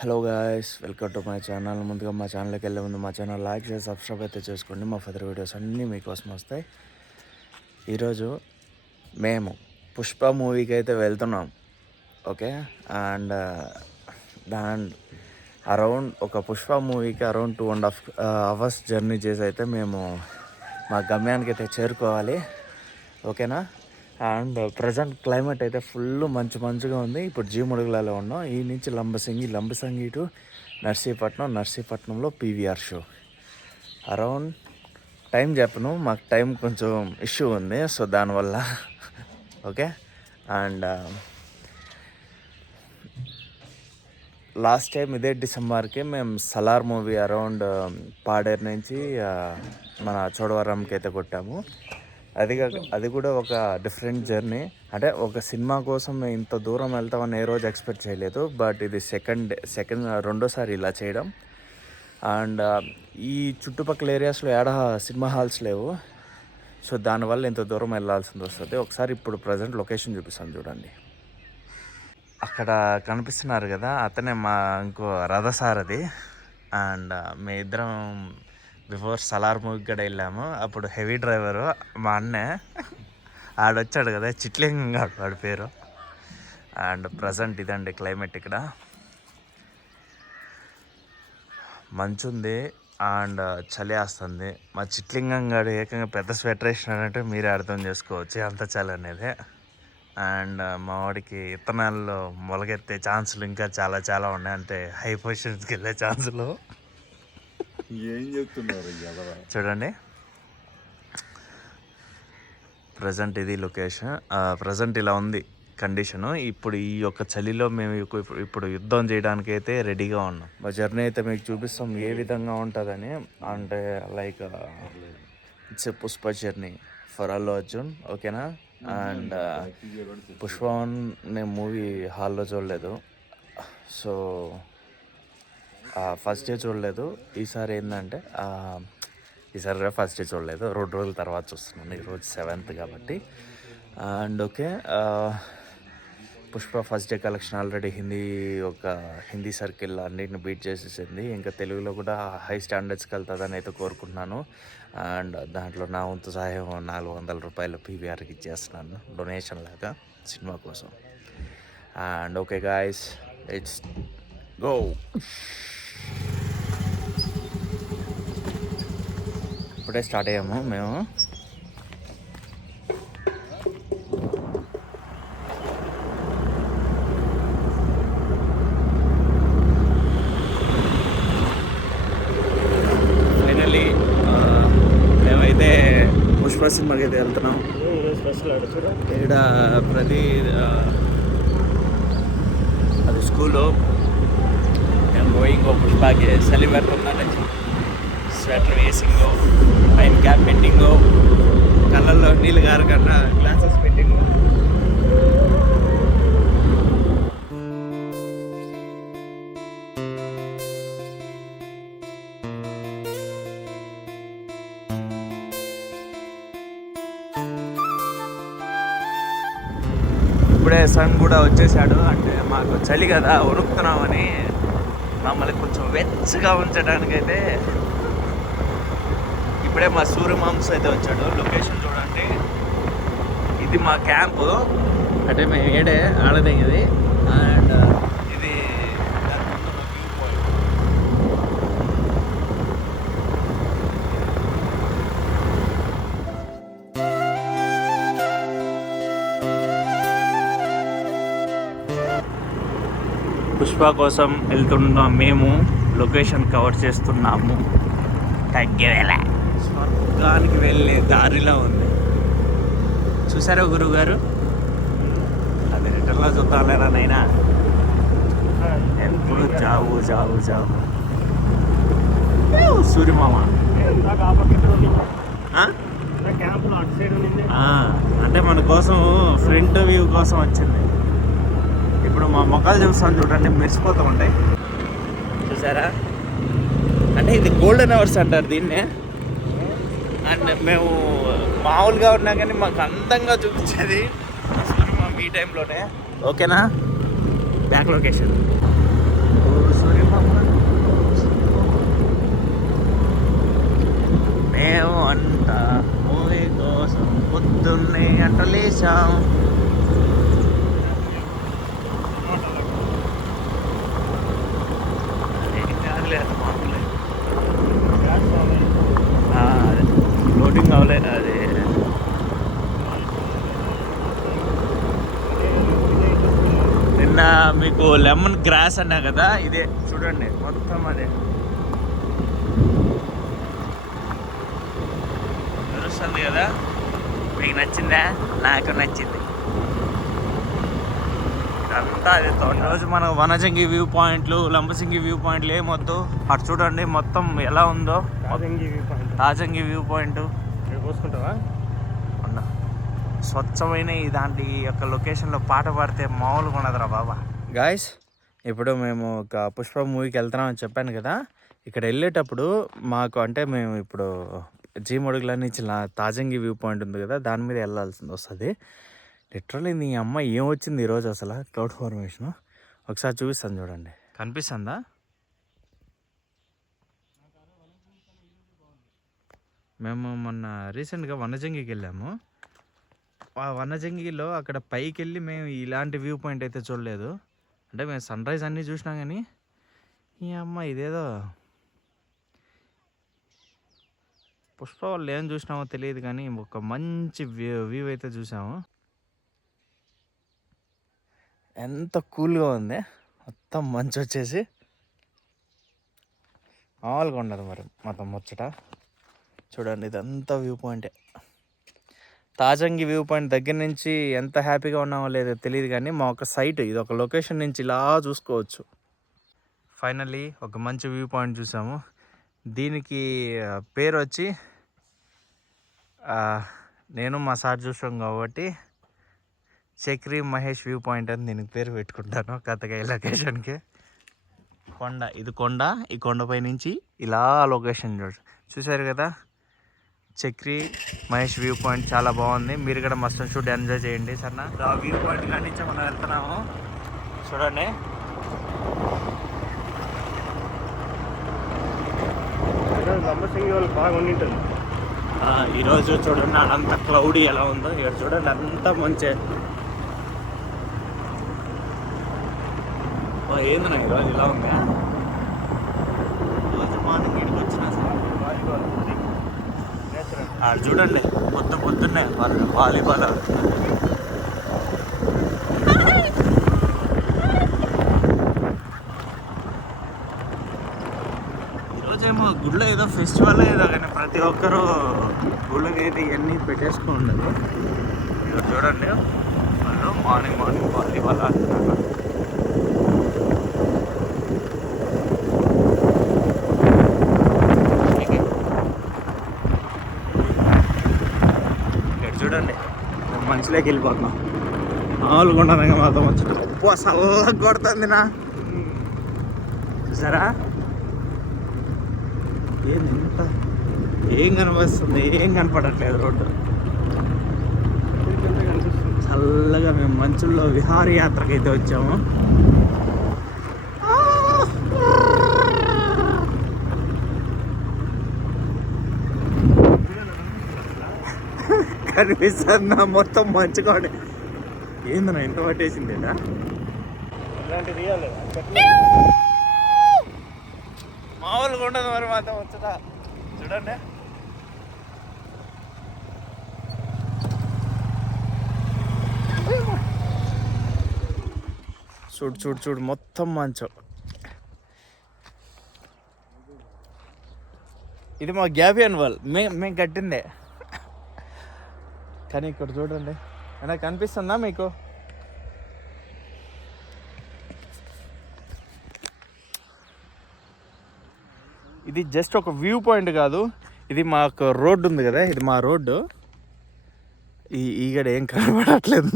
Hello guys, welcome to my channel. ముందుగా మా ఛానల్కి వెళ్ళే ముందు మా ఛానల్ లైక్ చేసి సబ్స్క్రైబ్ అయితే చేసుకోండి. మా ఫర్దర్ వీడియోస్ అన్నీ మీకోసం వస్తాయి. ఈరోజు మేము పుష్ప మూవీకి అయితే వెళ్తున్నాం. ఓకే, అండ్ దాని అరౌండ్ ఒక పుష్ప మూవీకి అరౌండ్ 2.5 hours జర్నీ చేసి అయితే మేము మా గమ్యానికి అయితే చేరుకోవాలి. ఓకేనా. అండ్ ప్రజెంట్ క్లైమేట్ అయితే ఫుల్ మంచుగా ఉంది. ఇప్పుడు జీముడుగులలో ఉన్నాం. ఈ నుంచి లంబసింగి టు నర్సీపట్నంలో పీవీఆర్ షో. అరౌండ్ టైం చెప్పను, మాకు టైం కొంచెం ఇష్యూ ఉంది, సో దానివల్ల. ఓకే. అండ్ లాస్ట్ టైం ఇదే డిసెంబర్కి మేము సలార్ మూవీ అరౌండ్ పాడేరు నుంచి మన చోడవరంకి అయితే కొట్టాము. అది కూడా ఒక డిఫరెంట్ జర్నీ. అంటే ఒక సినిమా కోసం మేము ఇంత దూరం వెళ్తామని ఏ రోజు ఎక్స్పెక్ట్ చేయలేదు. బట్ ఇది రెండోసారి ఇలా చేయడం. అండ్ ఈ చుట్టుపక్కల ఏరియాస్లో సినిమా హాల్స్ లేవు, సో దానివల్ల ఇంత దూరం వెళ్ళాల్సింది వస్తుంది. ఒకసారి ఇప్పుడు ప్రజెంట్ లొకేషన్ చూపిస్తాను చూడండి. అక్కడ కనిపిస్తున్నారు కదా, అతనే మా ఇంకో రథసారథి. అండ్ మీ ఇద్దరం బిఫోర్ సలార్ మూవీకి కూడా వెళ్ళాము. అప్పుడు హెవీ డ్రైవరు మా అన్నే, ఆడొచ్చాడు కదా, చిట్లింగ వాడి పేరు. అండ్ ప్రజెంట్ ఇదండి క్లైమేట్. ఇక్కడ మంచుంది అండ్ చలి వేస్తుంది. మా చిట్లింగం గాడు ఏకంగా పెద్ద స్వెటర్ వేసినాడంటే మీరే అర్థం చేసుకోవచ్చు అంత చలి అనేది. అండ్ మా వాడికి ఇత్తనాల్లో మొలకెత్తే ఛాన్సులు ఇంకా చాలా ఉన్నాయి. అంటే హై పొజిషన్స్కి వెళ్ళే ఛాన్సులు. ఏం చెప్తున్నారు చూడండి. ప్రజెంట్ ఇది లొకేషన్. ప్రజెంట్ ఇలా ఉంది కండిషను. ఇప్పుడు ఈ యొక్క చలిలో మేము ఇప్పుడు యుద్ధం చేయడానికి అయితే రెడీగా ఉన్నాం. మా జర్నీ అయితే మీకు చూపిస్తాం ఏ విధంగా ఉంటుందని. అంటే like it's a Pushpa journey for Allu Arjun. ఓకేనా. అండ్ పుష్ప నేను మూవీ హాల్లో చూడలేదు, సో ఫస్ట్ డే చూడలేదు. ఈసారి ఏంటంటే ఈసారి ఫస్ట్ డే చూడలేదు, 2 రోజుల తర్వాత చూస్తున్నాను. ఈరోజు 7th కాబట్టి. And okay, Pushpa first day collection already Hindi circle అన్నిటిని బీట్ చేసేసింది. ఇంకా తెలుగులో కూడా హై స్టాండర్డ్స్కి వెళ్తుందని అయితే కోరుకుంటున్నాను. అండ్ దాంట్లో నా వంతు సహాయం 400 రూపాయలు పీవీఆర్కి ఇచ్చేస్తున్నాను, డొనేషన్ లాగా సినిమా కోసం. And okay guys, it's go. ఇప్పుడే స్టార్ట్ అయ్యాము మేము. ఫైనల్లీ మేమైతే పుష్ప సినిమాకి అయితే వెళ్తున్నాం. ఇక్కడ అది స్కూల్లో గోయింగ్ పుష్పకి సెలిబ్రేట్ స్వెటర్ వేసింగో, పైన క్యాప్ పెట్టింగో, కళ్ళల్లో నీళ్ళు గారకుండా గ్లాసెస్ పెట్టింగో. ఇప్పుడే సన్ కూడా వచ్చేసాడు. అంటే మాకు చలి కదా, ఉరుకుతున్నామని మమ్మల్ని కొంచెం వెచ్చగా ఉంచడానికైతే ఇప్పుడే మా సూర్యమాంస అయితే వచ్చాడు. లొకేషన్ చూడండి, ఇది మా క్యాంపు. అంటే మేము ఏడే ఆడదగ్గది. అండ్ ఇది పుష్ప కోసం వెళ్తున్నాం మేము. లొకేషన్ కవర్ చేస్తున్నాము. తగ్గేవేళ స్వర్గానికి వెళ్ళే దారిలో ఉంది. చూసారా గురువుగారు? అది రిటర్న్లో చూద్దాంలేరా నైనా. ఎప్పుడు జావు సూర్యమామ. అంటే మన కోసం ఫ్రంట్ వ్యూ కోసం వచ్చింది. ఇప్పుడు మా మొక్కలు చూస్తాను చూడండి, మెరిసిపోతూ ఉంటాయి. చూసారా? అంటే ఇది గోల్డెన్ అవర్స్ అంటారు దీన్నే. అండ్ మేము మామూలుగా ఉన్నా కానీ మాకు అందంగా చూపించేది సూర్యమామ ఈ టైంలోనే. ఓకేనా. బ్యాక్ లొకేషన్ లెమన్ గ్రాస్ అన్నా కదా, ఇదే చూడండి మొత్తం అదే తెలుస్తుంది కదా. మీకు నచ్చిందా? నాకు నచ్చింది. అంతా అదే తోట. రోజు మనం వనజంగి వ్యూ పాయింట్లు, లంబసింగి వ్యూ పాయింట్లు ఏమొద్దు, అటు చూడండి మొత్తం ఎలా ఉందో. తాజంగి వ్యూ పాయింట్ కోసుకుంటావా? స్వచ్ఛమైన ఇలాంటి యొక్క లొకేషన్లో పాట పాడితే మామూలుగా ఉండదురా బాబా. గాయస్, ఇప్పుడు మేము ఒక పుష్ప మూవీకి వెళ్తున్నామని చెప్పాను కదా. ఇక్కడ వెళ్ళేటప్పుడు మాకు అంటే మేము ఇప్పుడు జీమడుగుల నుంచి తాజంగి వ్యూ పాయింట్ ఉంది కదా, దాని మీద వెళ్ళాల్సింది వస్తుంది. లిటరల్లీ నీ అమ్మ ఏం వచ్చింది ఈరోజు అసలు క్లౌడ్ ఫార్మేషన్. ఒకసారి చూపిస్తాను చూడండి, కనిపిస్తుందా? మేము మొన్న రీసెంట్గా వనజంగికి వెళ్ళాము. ఆ వనజంగిలో అక్కడ పైకి వెళ్ళి మేము ఇలాంటి వ్యూ పాయింట్ అయితే చూడలేదు. అంటే మేము సన్ రైజ్ అన్నీ చూసినాం కానీ ఈ అమ్మ ఇదేదో పుష్ప వాళ్ళు ఏం చూసినామో తెలియదు కానీ ఒక మంచి వ్యూ అయితే చూసాము. ఎంత కూల్గా ఉంది, మొత్తం మంచు వచ్చేసి మామూలుగా ఉండదు మరి మొత్తం ముచ్చట. చూడండి ఇదంతా వ్యూ పాయింటే. తాజంగి వ్యూ పాయింట్ దగ్గర నుంచి ఎంత హ్యాపీగా ఉన్నామో లేదో తెలియదు కానీ మా ఒక సైట్ ఇది, ఒక లొకేషన్ నుంచి ఇలా చూసుకోవచ్చు. ఫైనల్లీ ఒక మంచి వ్యూ పాయింట్ చూసాము. దీనికి పేరు వచ్చి నేను మా సార్ చూసాం కాబట్టి చక్రి మహేష్ వ్యూ పాయింట్ అని దీనికి పేరు పెట్టుకుంటాను కొత్తగా ఈ లొకేషన్కి. కొండ, ఇది కొండ, ఈ కొండపై నుంచి ఇలా లొకేషన్ చూసారు కదా. చక్రి మహేష్ వ్యూ పాయింట్ చాలా బాగుంది. మీరు కూడా మస్తు షూట్ ఎంజాయ్ చేయండి సరేనా. ఆ వ్యూ పాయింట్ కాడి నుంచి మనం వెళ్తున్నాము. చూడండి లంబసింగి వాళ్ళు బాగా ఉండింటుంది. ఈరోజు చూడండి అంత క్లౌడీ ఎలా ఉందో. ఇక్కడ చూడండి అంతా మంచి. ఏందన్నా ఈరోజు ఇలా ఉంది. రోజు మార్నింగ్ ఇక్కడికి వచ్చినా సార్ చూడండి పొద్దున్నే వాలీబాల్ ఈరోజేమో గుళ్ళో ఏదో ఫెస్టివల్ ఏదో కానీ ప్రతి ఒక్కరూ గుళ్ళకి అయితే ఇవన్నీ పెట్టేసుకుని ఉండదు. ఇక్కడ చూడండి వాళ్ళు మార్నింగ్ వాలీబాల్ ఆడుతున్నారు. చూడండి మంచులోకి వెళ్ళిపోతున్నాం. మామూలుగా ఉండదు మాతో వచ్చి ఉప్పు చల్లగా కొడుతుంది నా. చూసారా ఏంది ఎంత ఏం కనిపిస్తుంది, ఏం కనపడట్లేదు రోడ్డు. చల్లగా మేము మంచుల్లో విహారయాత్రకి అయితే వచ్చాము. కనిపిస్తుందా మొత్తం మంచుకోండి. ఏందన్నా ఇంత పట్టేసిందేనా? ఇలాంటిది మామూలుగా ఉండదు మరి మాతో వచ్చట. చూడండి చూడు మొత్తం మంచు. ఇది మా గ్యాబియన్ వాల్ మేము కట్టిందే. కానీ ఇక్కడ చూడండి అయినా కనిపిస్తుందా మీకు? ఇది జస్ట్ ఒక వ్యూ పాయింట్ కాదు, ఇది మాకు రోడ్డు ఉంది కదా, ఇది మా రోడ్డు. ఈగడ ఏం కనబడట్లేదు.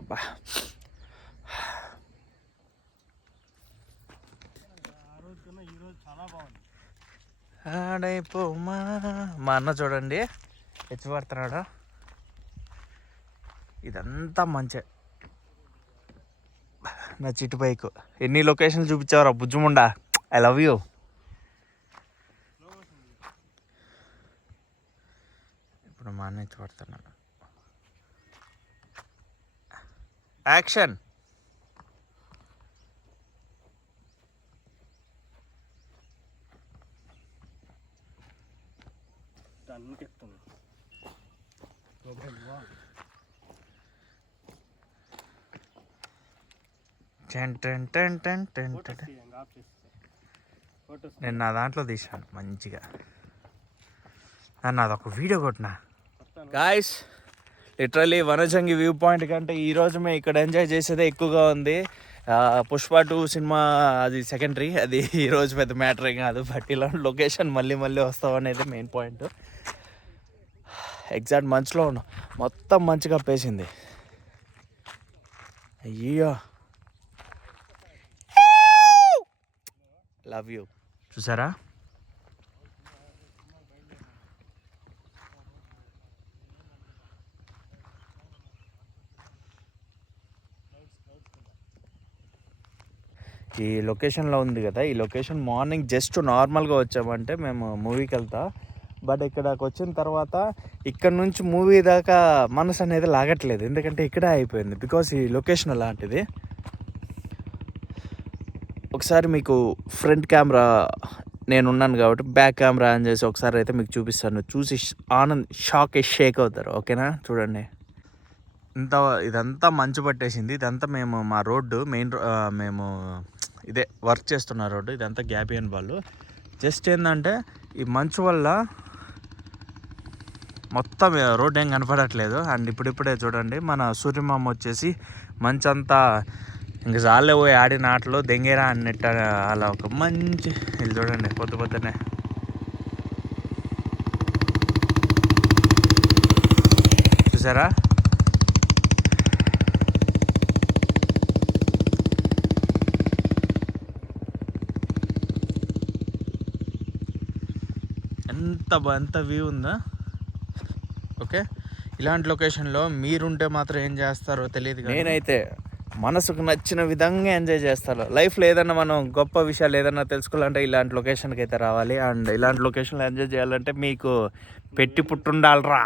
అబ్బా ఆడైపోమా. మా అన్న చూడండి ఎచ్చిపడుతున్నాడు. ఇదంతా మంచి నా చిట్టు బైక్. ఎన్ని లొకేషన్లు చూపించావురా బుజ్జుముండా. I love you. ఇప్పుడు మా అన్న ఎచ్చిపడుతున్నాడు. Action. Ten ten ten ten ten ten. నేను నా దాంట్లో తీసాను మంచిగా. నాదొక వీడియో కొట్టిన. Guys literally Vanajangi view point కంటే ఈరోజు మేము ఇక్కడ ఎంజాయ్ చేసేదే ఎక్కువగా ఉంది. పుష్ప 2 సినిమా అది సెకండరీ, అది ఈరోజు పెద్ద మ్యాటర్ ఏం కాదు. బట్ ఇలాంటి లొకేషన్ మళ్ళీ వస్తాం అనేది మెయిన్ పాయింట్. ఎగ్జాక్ట్ మంచులో ఉన్నాం, మొత్తం మంచు కప్పేసింది. అయ్యో లవ్ యూ. చూసారా ఈ లొకేషన్లో ఉంది కదా, ఈ లొకేషన్ మార్నింగ్ జస్ట్ నార్మల్గా వచ్చామంటే మేము మూవీకి వెళ్తా. బట్ ఇక్కడికి వచ్చిన తర్వాత ఇక్కడ నుంచి మూవీ దాకా మనసు అనేది లాగట్లేదు, ఎందుకంటే ఇక్కడే అయిపోయింది. బికాస్ ఈ లొకేషన్ అలాంటిది. ఒకసారి మీకు ఫ్రంట్ కెమెరా నేనున్నాను కాబట్టి బ్యాక్ కెమెరా ఆన్ చేసి ఒకసారి అయితే మీకు చూపిస్తాను. చూసి షాక్ షేక్ అవుతారు. ఓకేనా, చూడండి. ఇదంతా మంచు పట్టేసింది. ఇదంతా మేము మా రోడ్డు మేము ఇదే వర్క్ చేస్తున్న రోడ్డు. ఇదంతా గ్యాపియన్ వాళ్ళు. జస్ట్ ఏంటంటే ఈ మంచు వల్ల మొత్తం రోడ్డు ఏం కనపడట్లేదు. అండ్ ఇప్పుడిప్పుడే చూడండి మన సూర్యమామ వచ్చేసి మంచంతా ఇంక జాలే పోయి ఆడిన ఆటలు దెంగేరా అన్నట్టు అలా ఒక మంచి ఇది చూడండి. పొద్దునే చూసారా, ఎంత వ్యూ ఉందా. ఓకే, ఇలాంటి లొకేషన్లో మీరుంటే మాత్రం ఏం చేస్తారో తెలియదు. నేనైతే మనసుకు నచ్చిన విధంగా ఎంజాయ్ చేస్తాను. లైఫ్లో ఏదైనా మనం గొప్ప విషయాలు ఏదైనా తెలుసుకోవాలంటే ఇలాంటి లొకేషన్కి అయితే రావాలి. అండ్ ఇలాంటి లొకేషన్లో ఎంజాయ్ చేయాలంటే మీకు పెట్టి పుట్టుండాలరా.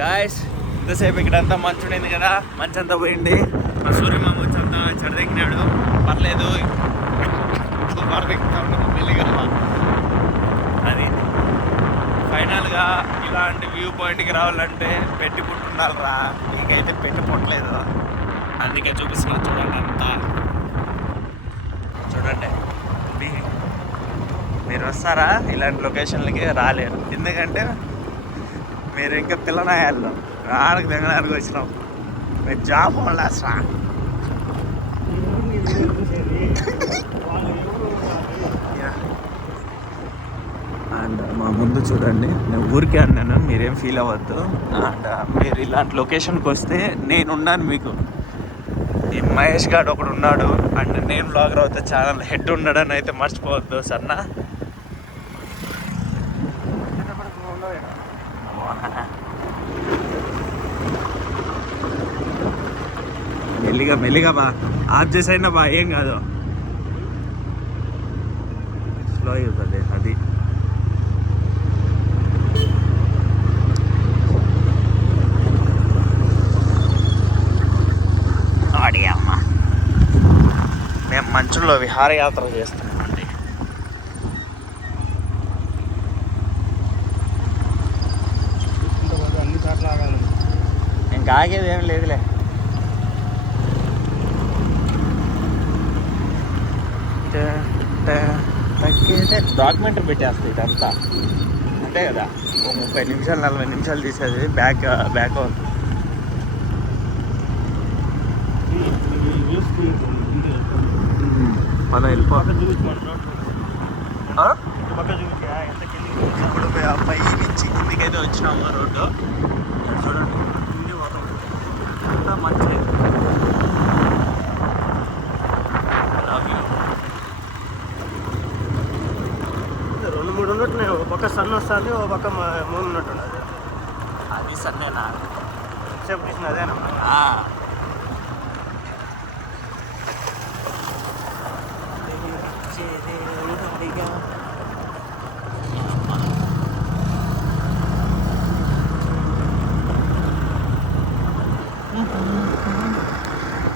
గాయస్ ఇంతసేపు ఇక్కడంతా మంచు ఉండింది కదా, మంచు అంతా పోయింది. మా సూర్యమామ వచ్చి అంతా చెడదెక్కినాడు. పర్లేదు, మెల్లిగా. అది ఫైనల్గా ఇలాంటి వ్యూ పాయింట్కి రావాలంటే పెట్టి పుట్టుండాలరా. మీకైతే పెట్టి పుట్టలేదు, అందుకే చూపిస్తున్నా. చూడండి అంతా, చూడండి. మీరు వస్తారా ఇలాంటి లొకేషన్లకి? రాలేరు, ఎందుకంటే మీరు ఇంకా పిల్లనాయాల్లో ఆడకు దిగడానికి వచ్చినాం. మీరు జాబ్ వాళ్ళరా. అండ్ మా ముందు చూడండి, నేను ఊరికే అన్నాను, మీరేం ఫీల్ అవ్వద్దు. అండ్ మీరు ఇలాంటి లొకేషన్కి వస్తే నేనున్నాను మీకు. ఈ మహేష్ గారు ఒకడు ఉన్నాడు. అండ్ నేను బ్లాగర్ అవుతా ఛానల్ హెడ్ ఉన్నాడని అయితే మర్చిపోవద్దు సన్నా. మెల్లిగా బా, ఆఫ్ చేసైనా బా, ఏం కాదు. స్లో అవుతుంది అది. అమ్మ, మేము మంచులో విహారయాత్ర చేస్తున్నామండి. అన్ని చోట్ల ఆగాలి, ఇంకా ఆగేది ఏం లేదులే. డాక్యుమెంటరీ పెట్టేస్తుంది ఇదంతా, అంతే కదా. ఓ 30 నిమిషాలు 40 నిమిషాలు తీసేది బ్యాక్ అవుతుంది. పద వెళ్ళిపో. ఇప్పుడు పై నుంచి కిందికైతే వచ్చినాము రోడ్డు. చూడండి కింది పోతాం, అంతా మంచిగా. రెండు మూడు ఉన్నట్టున్నాయి. ఒక పక్క సన్ వస్తుంది, ఒక పక్క మూన్ ఉన్నట్టున్నది. అది సన్నేనా సేపు తీసిన అదేనా?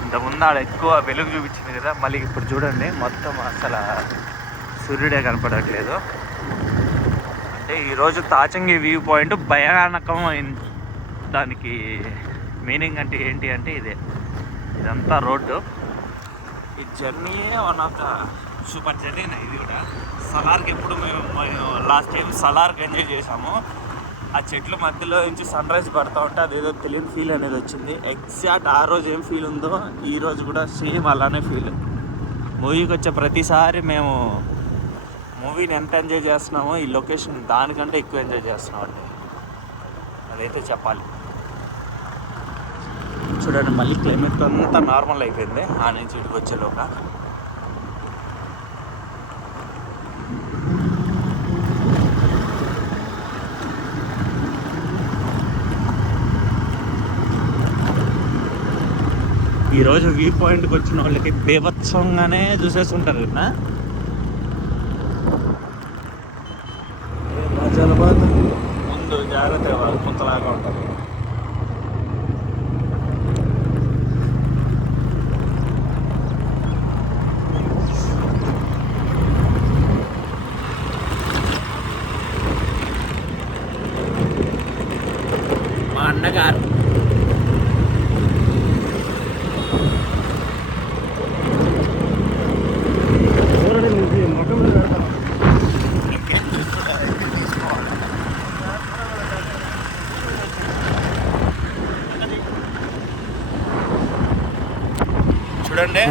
ఇంతకుముందు ఆడ ఎక్కువ వెలుగు చూపించింది కదా, మళ్ళీ ఇప్పుడు చూడండి మొత్తం అసలు సూర్యుడే కనపడట్లేదు. అంటే ఈరోజు తాచంగి వ్యూ పాయింట్ భయానకమైంది. దానికి మీనింగ్ అంటే ఏంటి అంటే ఇదంతా రోడ్డు. ఈ journey one of the super journey ఇది కూడా. సలార్కి ఎప్పుడు మేము లాస్ట్ టైం సలార్కి ఎంజాయ్ చేసాము. ఆ చెట్ల మధ్యలో నుంచి సన్ రైజ్ పడుతూ ఉంటే అదేదో తెలియని ఫీల్ అనేది వచ్చింది. ఎగ్జాక్ట్ ఆ రోజు ఏం ఫీల్ ఉందో ఈ రోజు కూడా సేమ్ అలానే ఫీల్. మూవీకి వచ్చే ప్రతిసారి మేము మూవీని ఎంత ఎంజాయ్ చేస్తున్నామో ఈ లొకేషన్ దానికంటే ఎక్కువ ఎంజాయ్ చేస్తున్నాం అండి, అదైతే చెప్పాలి. చూడండి మళ్ళీ క్లైమేట్ అంతా నార్మల్ అయిపోయింది ఆ నుంచి ఇటుకు వచ్చేలోగా. ఈరోజు వ్యూ పాయింట్కి వచ్చిన వాళ్ళకి బీభత్సంగానే చూసేస్తుంటారు కదా. ముందు జాగ్రత్త కొంతలాగా ఉంటుంది. మా అన్నగారు మొక్కలు పెడతాం. చూడండి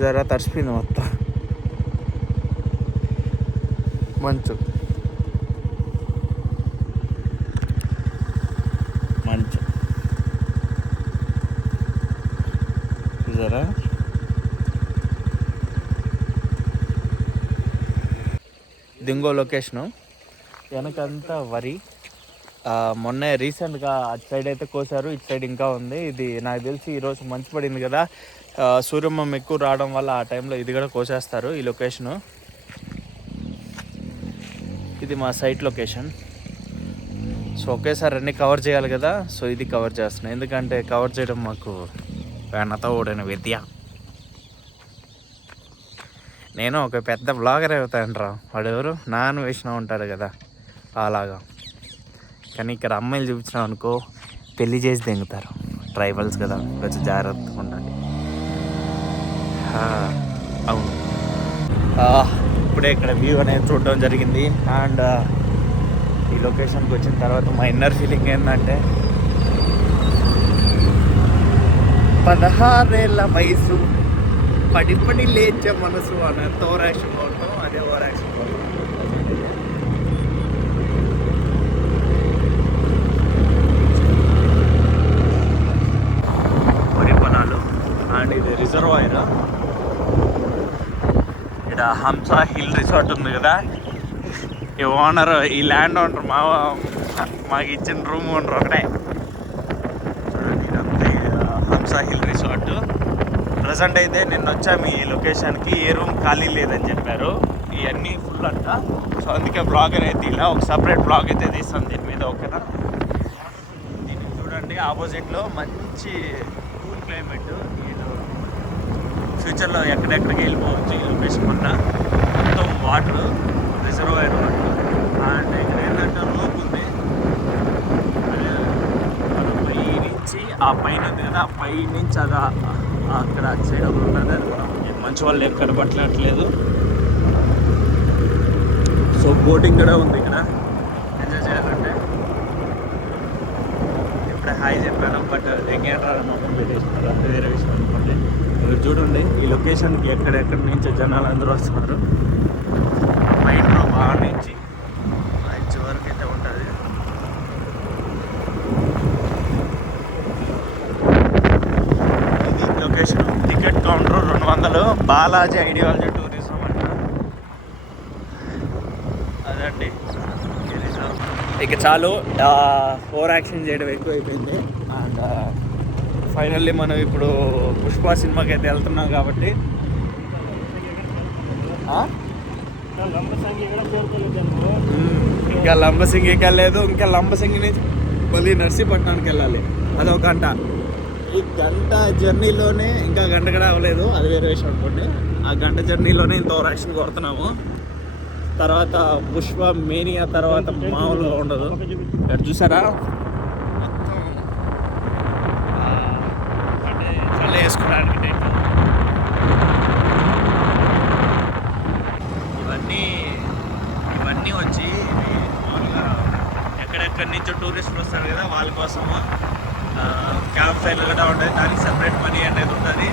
జరా తడిసిపోయింది మొత్తం. మంచు మంచు చూసారా. దింగో లొకేషను వెనకంతా వరి. మొన్నే రీసెంట్గా అటు సైడ్ అయితే కోసారు, ఇటు సైడ్ ఇంకా ఉంది. ఇది నాకు తెలిసి ఈరోజు మంచు పడింది కదా, సూర్యమ్మ ఎక్కువ రావడం వల్ల ఆ టైంలో ఇది కూడా కోసేస్తారు ఈ లొకేషను. ఇది మా సైట్ లొకేషన్. సో ఒకేసారి అన్నీ కవర్ చేయాలి కదా, సో ఇది కవర్ చేస్తున్నాను. ఎందుకంటే కవర్ చేయడం మాకు వెన్నతో ఓడిన విద్య. నేను ఒక పెద్ద బ్లాగర్ అవుతాను. వాడెవరు నాన్ వేసినా ఉంటాడు కదా అలాగా. కానీ ఇక్కడ అమ్మాయిలు చూపించినాం అనుకో పెళ్లి చేసి దెంగుతారు. ట్రైబల్స్ కదా, కొంచెం జాగ్రత్తగా ఉండండి. అవును, ఇప్పుడే ఇక్కడ వ్యూ అనేది చూడడం జరిగింది. అండ్ ఈ లొకేషన్కి వచ్చిన తర్వాత మా ఇన్నర్ ఫీలింగ్ ఏంటంటే 16 వయసు పడి పడి లేచే మనసు అని ఎంత ఓవరాక్షన్ ఉంటాం, అదే ఓవరాక్షన్ వరి పొలాలు. అండ్ ఇది రిజర్వాయర్. ఇక్కడ హంసా హిల్ రిసార్ట్ ఉంది కదా, ఈ ఓనర్, ఈ ల్యాండ్ ఓనర్ మాకు ఇచ్చిన రూమ్ ఓనర్ ఒకటే. ఇదంతా హంసా హిల్ రిసార్ట్. ప్రజెంట్ అయితే నిన్న వచ్చాము ఈ లొకేషన్కి, ఏ రూమ్ ఖాళీ లేదని చెప్పారు, ఇవన్నీ ఫుల్ అంట. సో అందుకే బ్లాగ్ అనేది ఇలా ఒక సపరేట్ బ్లాగ్ అయితే తీస్తాను దీని మీద, ఓకేనా. దీన్ని చూడండి, ఆపోజిట్లో మంచి కూల్ క్లైమేట్. నేను ఫ్యూచర్లో ఎక్కడెక్కడికి వెళ్ళిపోవచ్చు ఈ లొకేషన్ వల్ల. మొత్తం వాటర్, రిజర్వాయర్ వాటర్. అండ్ ఇక్కడ ఏంటంటే రోప్ ఉంది, పై నుంచి ఆ పైన ఉంది కదా, ఆ పై నుంచి అది అక్కడ సైడ్ ఒకటి ఉన్నది, మంచి వాళ్ళు ఏం కనపట్లేదు. సో బోటింగ్ కూడా ఉంది ఇక్కడ, ఎంజాయ్ చేయాలంటే. ఇప్పుడే హాయ్ చెప్పాను, బట్ ఎంగేంటారు మొత్తం పెట్టేసినారు, అంత వేరే విషయం అనుకోండి. మీరు చూడండి ఈ లొకేషన్కి ఎక్కడెక్కడి నుంచి జనాలు అందరూ వస్తున్నారు. మైండ్ బాగా నుంచి మంచి వరకు అయితే ఉంటుంది. ఇది location. Ticket counter 200. Balaji ideology tourism అంట, అదండి. ఇక చాలు, ఓవర్ యాక్షన్ చేయడం ఎక్కువ అయిపోయింది. అండ్ ఫైనల్లీ మనం ఇప్పుడు పుష్ప సినిమాకి అయితే వెళ్తున్నాం కాబట్టి ఇంకా లంబసింగికి వెళ్ళలేదు. ఇంకా లంబసింగి నుంచి మళ్ళీ నర్సీపట్నానికి వెళ్ళాలి, అదొక గంట. ఈ గంట జర్నీలోనే, ఇంకా గంట కూడా అవ్వలేదు, అది వేరే విషయం అనుకోండి. ఆ గంట జర్నీలోనే ఇంత ఓవర్ యాక్షన్ కొడుతున్నాము. తర్వాత పుష్ప మేనియా తర్వాత మామూలుగా ఉండదు. ఇక్కడ చూసారా మొత్తం అంటే చల్ల వేసుకోవడానికి టైప్. ఇవన్నీ వచ్చి మామూలుగా ఎక్కడెక్కడి నుంచో టూరిస్టులు వస్తారు కదా, వాళ్ళ కోసము క్యాంప్ ఫైర్లు కూడా ఉంటుంది, దానికి సెపరేట్ మనీ అనేది ఉంటుంది.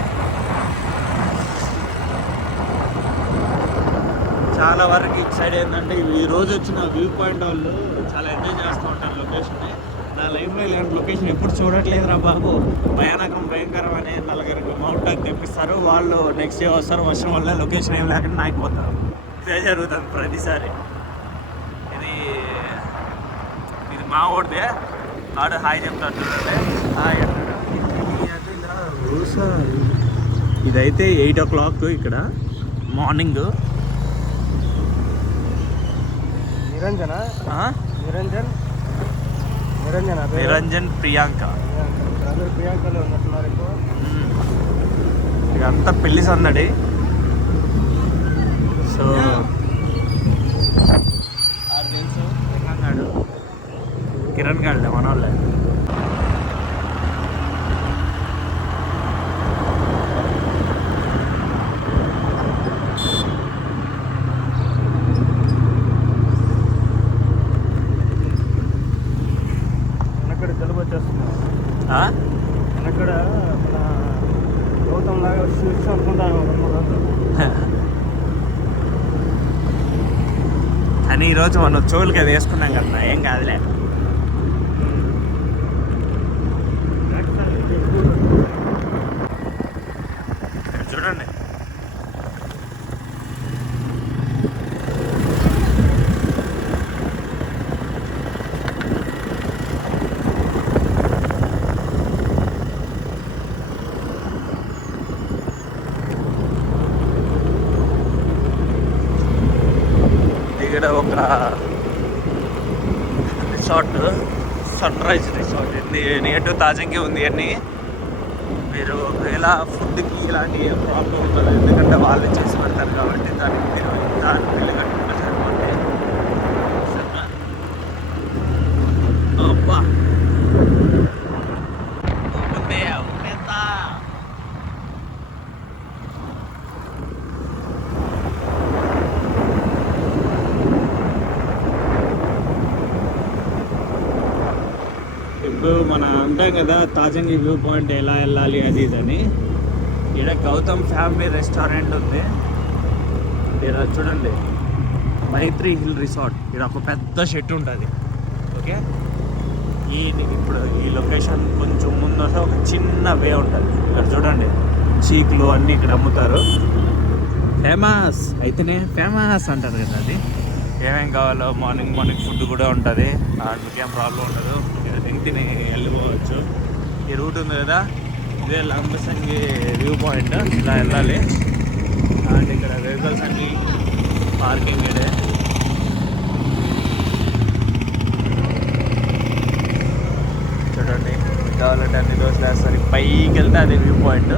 చాలా వరకు ఇటు సైడ్ ఏంటంటే ఈ రోజు వచ్చిన వ్యూ పాయింట్ వాళ్ళు చాలా ఎంజాయ్ చేస్తూ ఉంటారు లొకేషన్ని. నా లైఫ్లో ఇలాంటి లొకేషన్ ఎప్పుడు చూడట్లేదురా బాబు, భయంకరం అనే నలుగురికి మౌంటైన్ తెప్పిస్తారు, వాళ్ళు నెక్స్ట్ డే వస్తారు, వర్షం వల్ల లొకేషన్ ఏం లేకుండా నాకిపోతారు. ఇదే జరుగుతుంది ప్రతిసారి. ఇది మా ఓడిదే, ఆడు హాయ్ చెప్తాడు చూడండి, హాయ్ అంటాడు. ఇదైతే 8 o'clock ఇక్కడ మార్నింగ్. నిరంజన్ ప్రియాంక ఇదంతా పెళ్లి సందడి. సో కిరణ్ గారు మన వాళ్ళే. అక్కడ మన గౌతమ్ లాగా స్వీట్స్ అనుకుంటాను అని ఈరోజు మనం చెవులకి అది వేసుకున్నాం కదా, ఏం కాదులే. చూడండి ఇక్కడ ఒక resort, sunrise resort, near to Tajangi ఉంది. అన్నీ మీరు ఒకవేళ ఫుడ్కి ఇలాంటి ఏ ప్రాబ్లం ఉండదు, ఎందుకంటే వాళ్ళే చేసి పెడతారు కాబట్టి దానికి మీరు దాని బిల్లు కట్టుకుంటే సరిపోతుంది. అబ్బా ఇప్పుడు మన ఉంటాం కదా తాజంగి వ్యూ పాయింట్ ఎలా వెళ్ళాలి అది ఇదని. ఇక్కడ గౌతమ్ ఫ్యామిలీ రెస్టారెంట్ ఉంది. ఇక్కడ చూడండి మైత్రి హిల్ రిసార్ట్. ఇక్కడ ఒక పెద్ద షెడ్ ఉంటుంది. ఓకే, ఇప్పుడు ఈ లొకేషన్ కొంచెం ముందు వస్తే ఒక చిన్న వే ఉంటుంది. ఇక్కడ చూడండి చీకులు అన్నీ ఇక్కడ అమ్ముతారు. ఫేమస్ అయితేనే ఫేమస్ అంటారు కదా. అది ఏమేం కావాలో మార్నింగ్ ఫుడ్ కూడా ఉంటుంది. అందుకేం ప్రాబ్లం ఉండదు. ఇక్కడ తిని వెళ్ళిపోవచ్చు. ఈ రూట్ ఉంది కదా, ఇదే లంబసింగి వ్యూ పాయింట్. ఇలా వెళ్ళాలి. అండ్ ఇక్కడ వెహికల్స్ అన్నీ పార్కింగ్ ఇదే. చూడండి కావాలంటే అన్ని రోజులు వేస్తారు. పైకి వెళ్తే అది వ్యూ పాయింట్.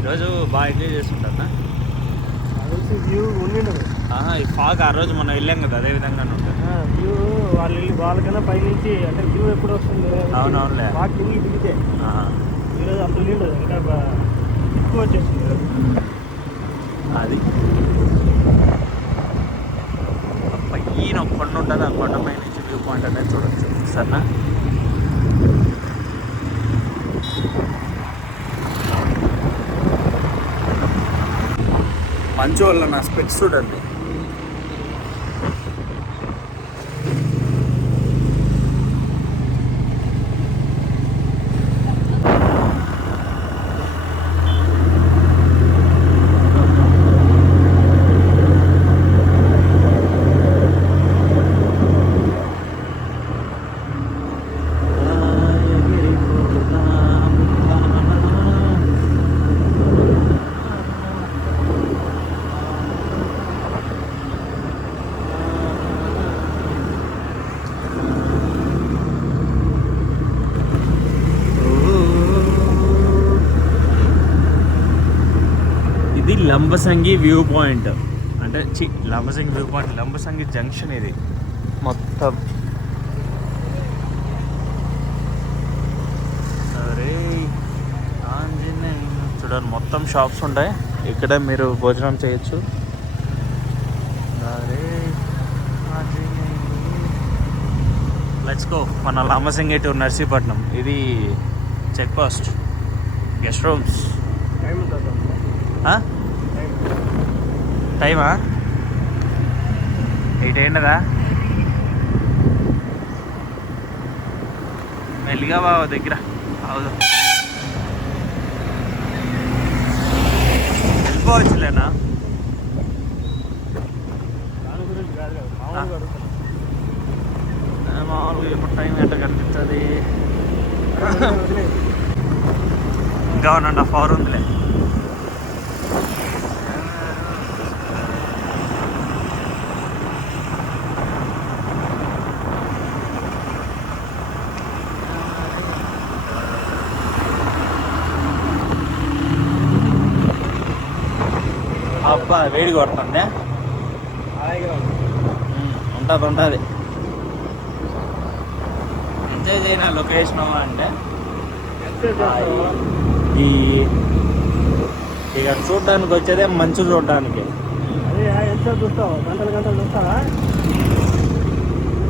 ఈరోజు బాగా ఎంజాయ్ చేస్తుంటా. వ్యూ ఉండిండదు. ఈ ఫాగ్ ఆ రోజు మనం వెళ్ళాం కదా అదే విధంగానే ఉంటుంది. వ్యూ వాళ్ళకన్నా పై నుంచి అంటే వ్యూ ఎప్పుడు వస్తుంది. అవునవునులే. బాగా కింది దిగితే ఈరోజు అసలు ఉండదు. ఇంకా ఎక్కువ వచ్చేస్తుంది అది. పైన ఒక కొండ ఉంటుంది. ఆ కొండ పై నుంచి వ్యూ పాయింట్ అనేది చూడొచ్చు. సరేనా? మంచు వల్ల నా స్పెక్స్ చూడండి. లంబసింగి వ్యూ పాయింట్ అంటే Lambasingi view point, Lambasingi junction ఇది మొత్తం. అరే ఆంజనేయ, చూడండి మొత్తం షాప్స్ ఉంటాయి. ఇక్కడ మీరు భోజనం చేయొచ్చు. అరే ఆంజనేయ, లెట్స్ గో. మన లంబసింగి టు నర్సీపట్నం. ఇది చెక్ పోస్ట్, గెస్ట్ రూమ్స్. టైమా 8 అయిందా? మెల్లిగా బావ దగ్గర అవుదు వెళ్ళిపోవచ్చులేనా? మామూలుగా ఇప్పుడు టైం ఎంత కనిపిస్తుంది? ఇంకా 1.5 hour ఉందిలే. అబ్బా వేడి కొడుతుందే. ఉంటుంది ఎంజాయ్ చేయనా లొకేషన్ అంటే. ఈ ఇక చూడడానికి వచ్చేదే మంచు చూడడానికి.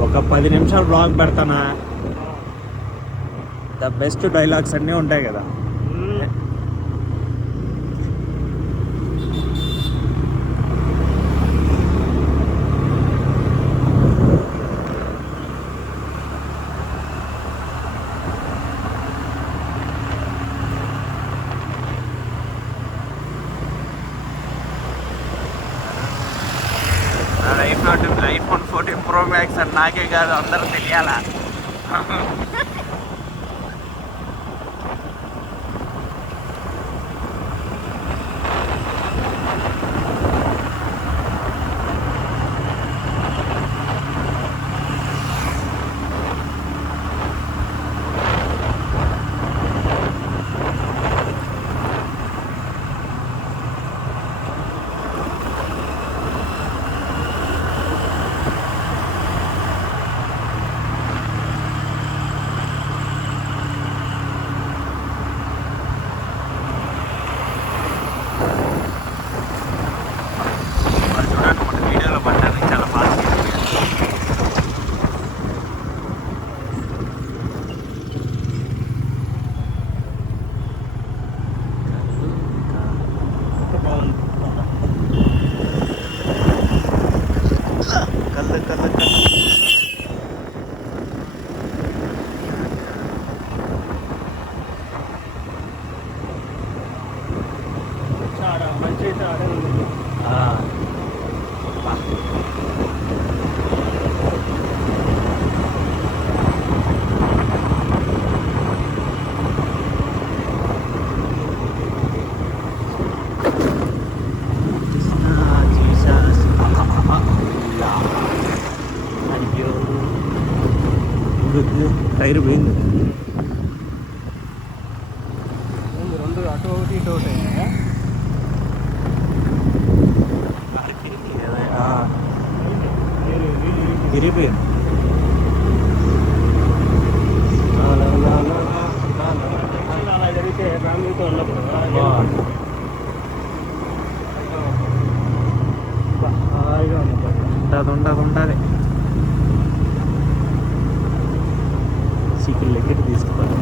ఒక 10 నిమిషాలు బ్లాగ్ పెడతానా. ద బెస్ట్ డైలాగ్స్ అన్నీ ఉంటాయి కదా. ఐఫోన్ 14 Pro Max అని నాకే కాదు అందరూ తెలియాలా. అటు ఒకటి ఇటు ఒకటి అయినాయా? విరిగిపోయింది. అలా జరిగితే ఫ్యామిలీతో ఉన్నప్పుడు హాయిగా ఉంటుంది చికెన్ లెక్క తీసుకోవాలి.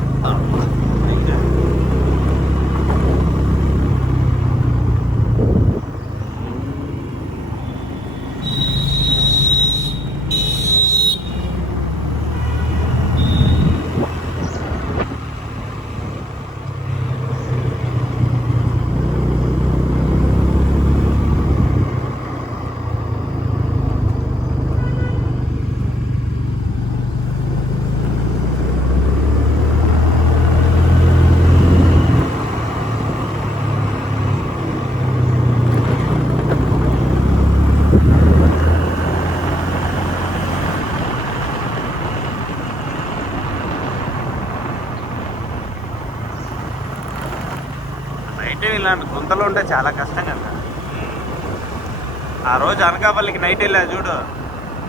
నైట్ ఇలాంటి గుంతలు ఉంటే చాలా కష్టం కదా. ఆ రోజు అనకాపల్లికి నైట్ వెళ్ళా చూడు,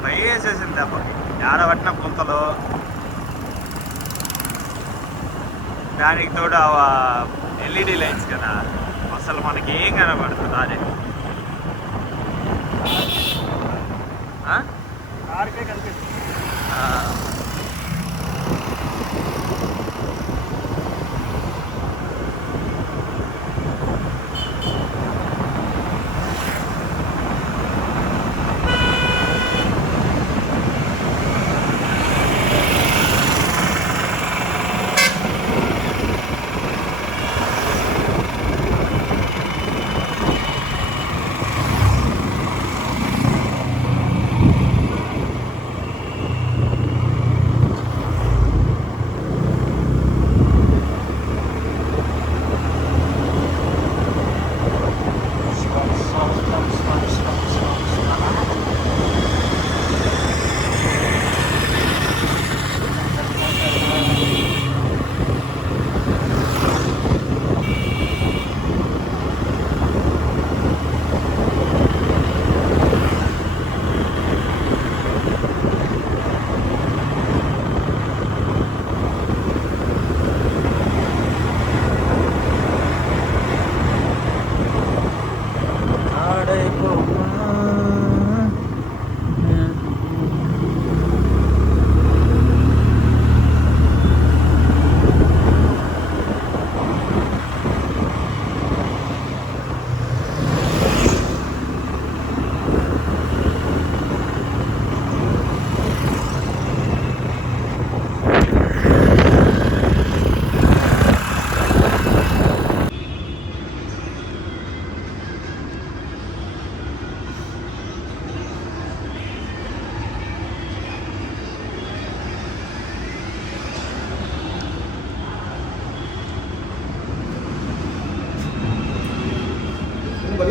భయం వేసేసింది దెబ్బకి. ఆడబట్టిన గుంతలు, దానికి తోడు ఎల్ఈడి లైట్స్ కదా, అసలు మనకి ఏం కనబడుతుంది అదే. కారుకే కనిపిస్తుంది.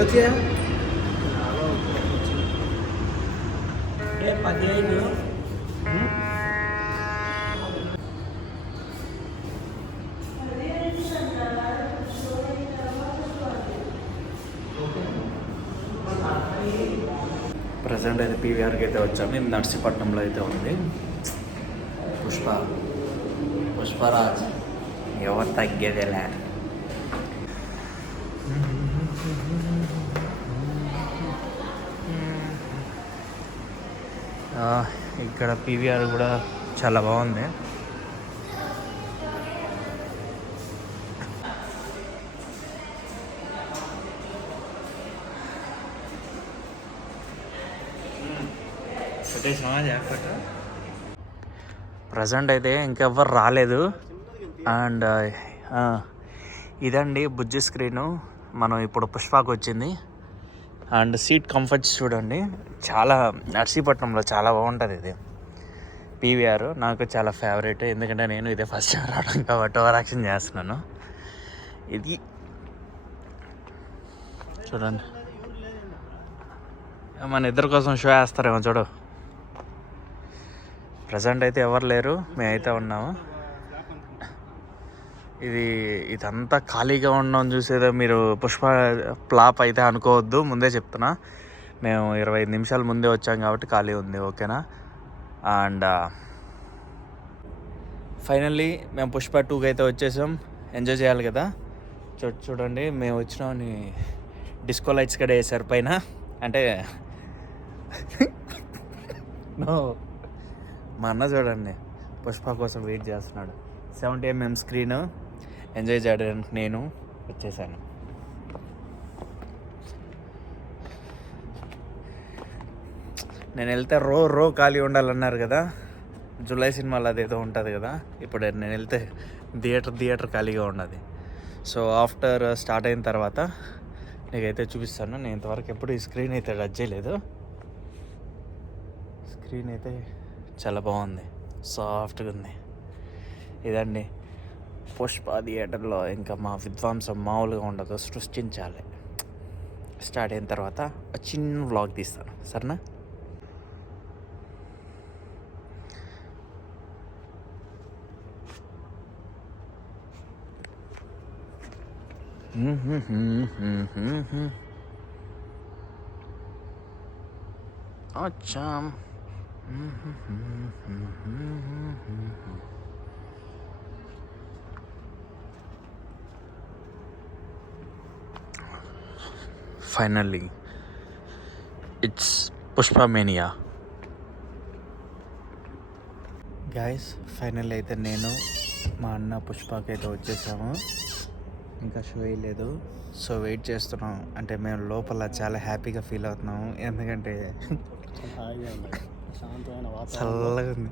వచ్చాయా? 15. ప్రజెంట్ అయితే పీవీఆర్కి అయితే వచ్చాము. ఇది నర్సీపట్నంలో అయితే ఉంది. పుష్పరాజ్ ఎవరు తగ్గేదేలే. ఇక్కడ పీవీఆర్ కూడా చాలా బాగుంది. ప్రజెంట్ అయితే ఇంకెవ్వరు రాలేదు. అండ్ ఇదండి బుజ్జి స్క్రీను. మనం ఇప్పుడు పుష్పకు వచ్చింది. అండ్ సీట్ కంఫర్ట్స్ చూడండి, చాలా నర్సీపట్నంలో చాలా బాగుంటుంది ఇది పీవీఆర్. నాకు చాలా ఫేవరెట్, ఎందుకంటే నేను ఇదే ఫస్ట్ టైం రావడం కాబట్టి ఓవర్ యాక్షన్ చేస్తున్నాను. ఇది చూడండి, మన ఇద్దరి కోసం షో వేస్తారేమో చూడు. ప్రజెంట్ అయితే ఎవరు లేరు, మేమైతే ఉన్నాము. ఇదంతా ఖాళీగా ఉండడం చూసేదో మీరు పుష్ప ఫ్లాప్ అయితే అనుకోవద్దు, ముందే చెప్తున్నా. మేము 25 నిమిషాల ముందే వచ్చాం కాబట్టి ఖాళీ ఉంది, ఓకేనా. అండ్ ఫైనల్లీ మేము పుష్ప 2కి అయితే వచ్చేసాం. ఎంజాయ్ చేయాలి కదా. చూడండి మేము వచ్చినామని డిస్కో లైట్స్ కూడా వేసారు పైన. అంటే నో, మా అన్న చూడండి పుష్ప కోసం వెయిట్ చేస్తున్నాడు. 70mm స్క్రీన్ ఎంజాయ్ చేయడానికి నేను వచ్చేసాను. నేను వెళ్తే రో ఖాళీ ఉండాలన్నారు కదా, జూలై సినిమాలో అదేదో ఉంటుంది కదా. ఇప్పుడు నేను వెళ్తే థియేటర్ ఖాళీగా ఉన్నది. సో ఆఫ్టర్ స్టార్ట్ అయిన తర్వాత నీకైతే చూపిస్తాను. నేను ఇంతవరకు ఎప్పుడు ఈ స్క్రీన్ అయితే టచ్ చేయలేదు. స్క్రీన్ అయితే చాలా బాగుంది, సాఫ్ట్గా ఉంది. ఇదండి పుష్ప థియేటర్లో. ఇంకా మా విధ్వంసం మామూలుగా ఉండదు, సృష్టించాలి. స్టార్ట్ అయిన తర్వాత ఒక చిన్న వ్లాగ్ తీస్తాను, సరేనా. అచ్చా finally it's Pushpa mania guys. Final అయితే నేను మా అన్న పుష్పకి అయితే వచ్చేసాము. ఇంకా షో వేయలేదు, సో వెయిట్ చేస్తున్నాం. అంటే మేము లోపల చాలా హ్యాపీగా ఫీల్ అవుతున్నాము, ఎందుకంటే చల్లగా ఉంది.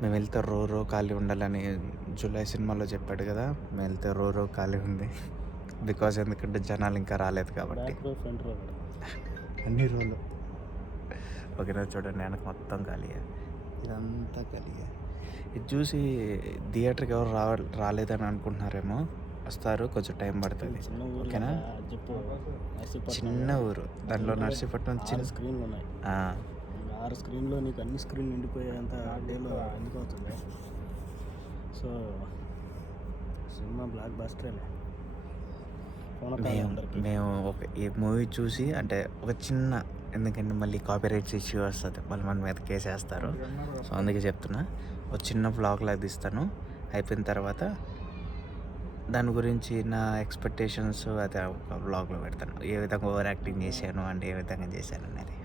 మేము వెళ్తే రో ఖాళీ ఉండాలని జూలై సినిమాలో చెప్పాడు కదా. మేము వెళ్తే రో ఖాళీ ఉంది. బికాజ్ ఎందుకంటే జనాలు ఇంకా రాలేదు కాబట్టి. అన్ని రోలు ఓకేనా. చూడండి వెనక మొత్తం ఖాళీయే, ఇదంతా ఖాళీయే. ఇది చూసి థియేటర్కి ఎవరు రాలేదని అనుకుంటున్నారేమో. వస్తారు, కొంచెం టైం పడుతుంది, ఓకేనా. చిన్న ఊరు, దాంట్లో నర్సీపట్నం చిన్న స్క్రీన్లు ఉన్నాయి. 6 స్క్రీన్లో నీకు అన్ని స్క్రీన్ నిండిపోయేంత డేలో ఎందుకు అవుతుంది. సో సినిమా బ్లాక్ బస్టరే. మేము ఈ మూవీ చూసి అంటే ఒక చిన్న, ఎందుకంటే మళ్ళీ కాపీరైట్స్ ఇష్యూ వస్తుంది, మళ్ళీ మన మీద కేసు వేస్తారు. సో అందుకే చెప్తున్నా, ఒక చిన్న వ్లాగ్లా తీస్తాను. అయిపోయిన తర్వాత దాని గురించి నా ఎక్స్పెక్టేషన్స్ అది ఒక వ్లాగ్లో పెడతాను. ఏ విధంగా ఓవర్ యాక్టింగ్ చేశాను అంటే ఏ విధంగా చేశాను అనేది.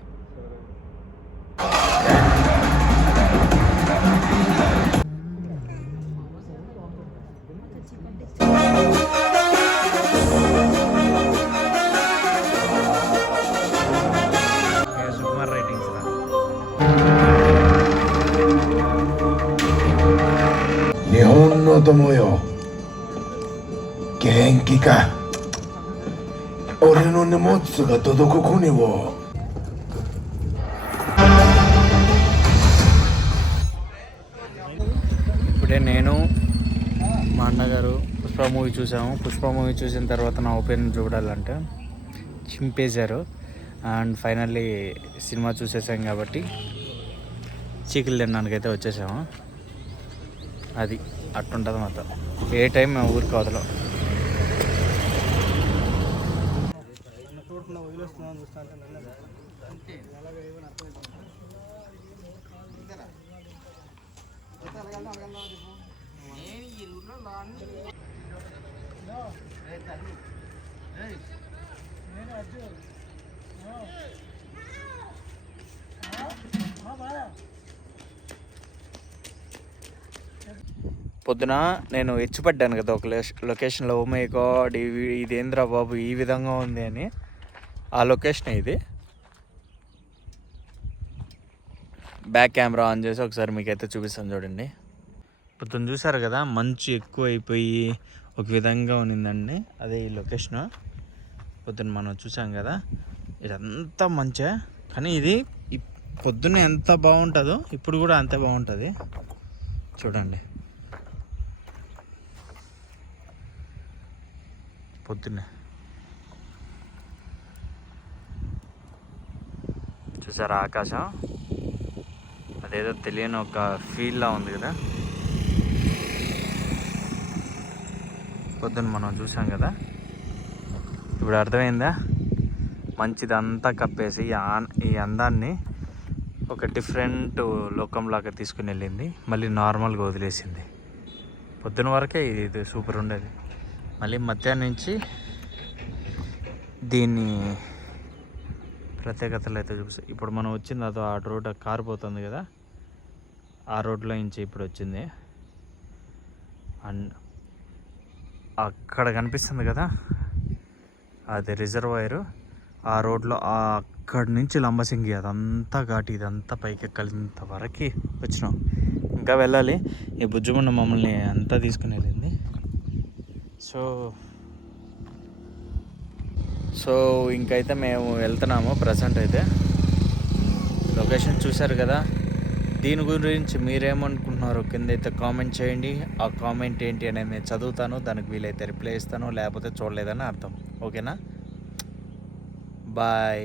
సుకుమార్ రైటింగ్స్ రా. 日本の友よ、元気か。俺の荷物が届くにを。ఇప్పుడే నేను మా అన్నగారు పుష్ప మూవీ చూసాము. పుష్ప మూవీ చూసిన తర్వాత నా ఒపీనియన్ చూడాలంటే చింపేశారు. అండ్ ఫైనల్లీ సినిమా చూసేసాం కాబట్టి చీకులు తినడానికైతే వచ్చేసాము. అది అట్టుంటుంది మొత్తం. ఏ టైం మేము ఊరికి వదలం. పొద్దున నేను ఎచ్చిపడ్డాను కదా ఒక లొకేషన్లో. ఓ మై గాడ్, ఇదేంద్రా బాబు ఈ విధంగా ఉంది అని. ఆ లొకేషన్ ఇది. బ్యాక్ కెమెరా ఆన్ చేసి ఒకసారి మీకైతే చూపిస్తాను చూడండి. పొద్దున్న చూసారు కదా, మంచు ఎక్కువ అయిపోయి ఒక విధంగా ఉన్నిందండి. అదే ఈ లొకేషన్. పొద్దున్న మనం చూసాం కదా, ఇదంతా మంచే. కానీ ఇది పొద్దున్న ఎంత బాగుంటుందో ఇప్పుడు కూడా అంతే బాగుంటుంది. చూడండి పొద్దున్నే చూసారా ఆకాశం, అదేదో తెలియని ఒక ఫీల్లా ఉంది కదా. పొద్దున్న మనం చూసాం కదా, ఇప్పుడు అర్థమైందా? మంచిదంతా కప్పేసి ఈ అందాన్ని ఒక డిఫరెంట్ లోకంలాగా తీసుకుని వెళ్ళింది, మళ్ళీ నార్మల్గా వదిలేసింది. పొద్దున వరకే ఇది సూపర్ ఉండేది, మళ్ళీ మధ్యాహ్నం నుంచి దీన్ని ప్రత్యేకతలు అయితే చూపిస్తాయి. ఇప్పుడు మనం వచ్చింది అదో ఆ రోడ్ కారిపోతుంది కదా, ఆ రోడ్లో నుంచి ఇప్పుడు వచ్చింది. అండ్ అక్కడ కనిపిస్తుంది కదా, అది రిజర్వాయరు. ఆ రోడ్లో అక్కడి నుంచి లంబసింగి అదంతా ఘాటి, ఇదంతా పైకి ఎక్కలింత వరకు వచ్చినాం. ఇంకా వెళ్ళాలి. ఈ బుజ్జుమున్న మమ్మల్ని అంతా తీసుకుని వెళ్ళింది. సో ఇంకైతే మేము వెళ్తున్నాము. ప్రజెంట్ అయితే లొకేషన్ చూశారు కదా, దీని గురించి మీరేమనుకుంటున్నారో కింద అయితే కామెంట్ చేయండి. ఆ కామెంట్ ఏంటి అనేది నేను చదువుతాను, దానికి వీలైతే రిప్లై ఇస్తాను, లేకపోతే చూడలేదని అర్థం. ఓకేనా? బాయ్.